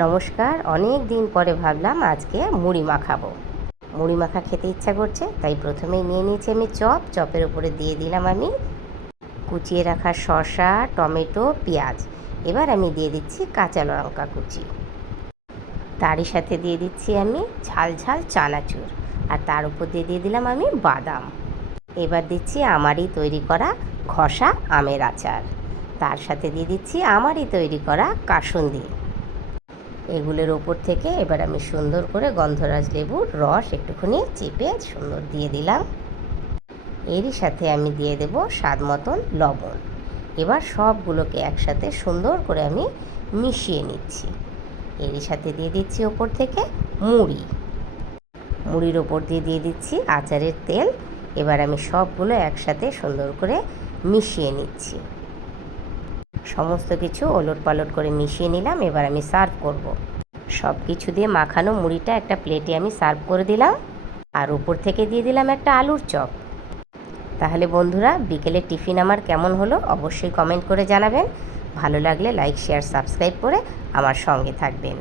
নমস্কার। অনেক দিন পরে ভাবলাম আজকে মুড়ি মাখাবো। মুড়ি মাখা খেতে ইচ্ছা করছে, তাই প্রথমেই নিয়ে নিয়েছি আমি চপের উপরে দিয়ে দিলাম আমি কুচিয়ে রাখা শসা, টমেটো, পেঁয়াজ। এবার আমি দিয়ে দিচ্ছি কাঁচা লঙ্কা কুচি। তারই সাথে দিয়ে দিচ্ছি আমি ঝাল ঝাল চানাচুর, আর তার উপর দিয়ে দিলাম আমি বাদাম। এবার দিচ্ছি আমারই তৈরি করা ঘষা আমের আচার। তার সাথে দিয়ে দিচ্ছি আমারই তৈরি করা কাসুন্দি। এগুলোর ওপর থেকে এবার আমি সুন্দর করে গন্ধরাজ লেবুর রস একটুখানি চেপে সুন্দর দিয়ে দিলাম। এরই সাথে আমি দিয়ে দেব স্বাদ মতন লবণ। এবার সবগুলোকে একসাথে সুন্দর করে আমি মিশিয়ে নিচ্ছি। এরই সাথে দিয়ে দিচ্ছি ওপর থেকে মুড়ির ওপর দিয়ে দিচ্ছি আচারের তেল। এবার আমি সবগুলো একসাথে সুন্দর করে মিশিয়ে নিচ্ছি। সমস্ত কিছু ওলট পালট করে মিশিয়ে নিলাম। এবার আমি সার্ভ করব। সব কিছু দিয়ে মাখানো মুড়িটা একটা প্লেটে আমি সার্ভ করে দিলাম, আর উপর থেকে দিয়ে দিলাম একটা আলুর চপ। তাহলে বন্ধুরা, বিকেলের টিফিন আমার কেমন হলো অবশ্যই কমেন্ট করে জানাবেন। ভালো লাগলে লাইক, শেয়ার, সাবস্ক্রাইব করে আমার সঙ্গে থাকবেন।